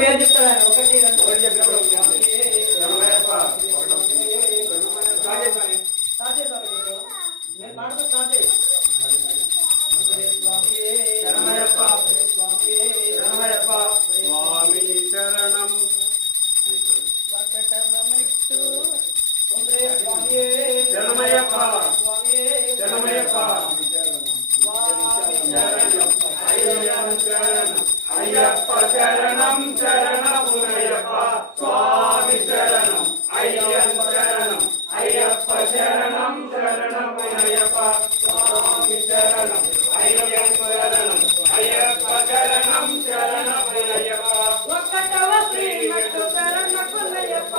పేరు చెప్తారా? ఒకటి రెండు నేను పాడుతూ స్టార్ట్ చేయి. స్వామి శరణం శరణమయ్యప్ప శరణమయ్యప్ప అయ్యప్ప శరణం శరణమునయ్యప్ప స్వామి శరణం అయ్యప్ప శరణం అయ్యప్ప శరణం శరణమునయ్యప్ప స్వామి శరణం అయ్యప్ప శరణం అయ్యప్ప శరణం శరణమునయ్యప్ప ఒకటవ శ్రీమెట్టు శరణకులయ్యప్ప,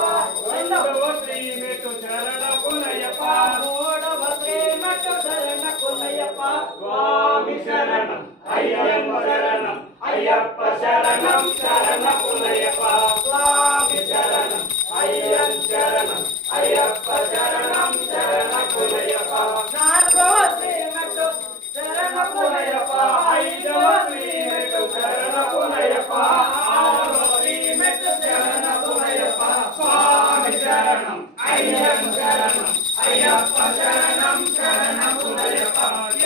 రెండవ శ్రీమెట్టు శరణమునయ్యప్ప మూడవ శ్రీమెట్టు శరణకులయ్యప్ప, స్వామి శరణం అయ్యప్ప శరణం అయ్యప్ప శరణం శరణమునయ్యప్ప స్వామి శరణం అయ్యప్ప శరణం అయ్యప్ప శరణం శరణమునయ్యప్ప నాలుగవ శ్రీమెట్టు శరణకులయ్యప్ప, ఐదవ శ్రీమెట్టు శరణమునయ్యప్ప ఆరవ శ్రీమెట్టు శరణమునయ్యప్ప స్వామి శరణం అయ్యప్ప శరణం అయ్యప్ప శరణం శరణమునయ్యప్ప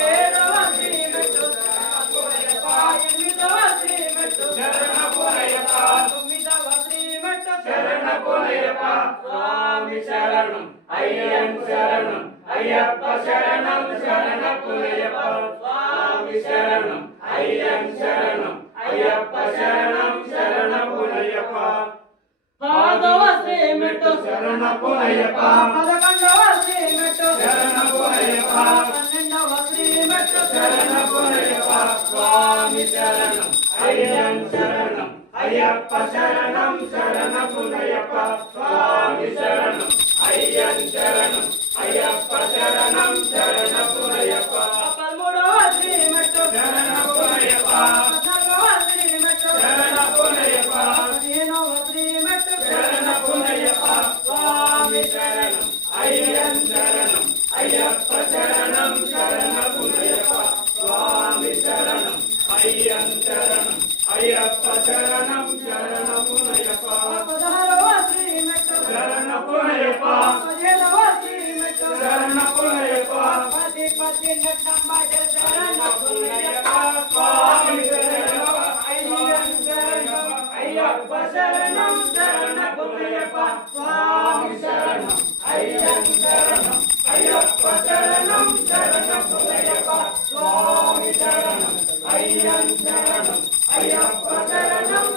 ఏడవ శ్రీమెట్టు శరణకులయ్యప్ప, ఎనిమిదవ శ్రీమెట్టు శరణమునయ్యప్ప తొమ్మిదవ శ్రీమెట్టు శరణమునయ్యప్ప స్వామి శరణం అయ్యప్ప శరణం అయ్యప్ప శరణం శరణమునయ్యప్ప స్వామి శరణం అయ్యప్ప శరణం అయ్యప్ప శరణం శరణమునయ్యప్ప పదవ శ్రీమెట్టు శరణమునయ్యప్ప పదకొండవ శ్రీమెట్టు శరణమునయ్యప్ప పన్నెండవ శ్రీమెట్టు శరణమునయ్యప్ప స్వామి శరణం అయ్యప్ప శరణం అయ్యప్ప శరణం శరణమునయ్యప్ప స్వామి శరణం అయ్యప్ప శరణం అయ్యప్ప శరణం శరణమునయ్యప్ప పదమూడవ శ్రీమెట్టు శరణమునయ్యప్ప పద్నాలుగవ శ్రీమెట్టు శరణమునయ్యప్ప పదిహేనవ శ్రీమెట్టు శరణమునయ్యప్ప స్వామి శరణం అయ్యప్ప శరణం అయ్యప్ప శరణం శరణమునయ్యప్ప స్వామి శరణం అయ్యప్ప శరణం అయ్యప్ప శరణం శరణమునయ్యప్ప పదహారవ శ్రీమెట్టు శరణమునయ్యప్ప పదిహేడవ శ్రీమెట్టు శరణమునయ్యప్ప పది నెట్టంబట శరణకులయ్యప్ప, స్వామి శరణం అయ్యప్ప శరణం శరణమునయ్యప్ప స్వామి శరణం అయ్యప్ప శరణం అయ్యప్ప శరణం శరణమునయ్యప్ప స్వామి శరణం అయ్యప్ప శరణం అయ్యప్ప శరణం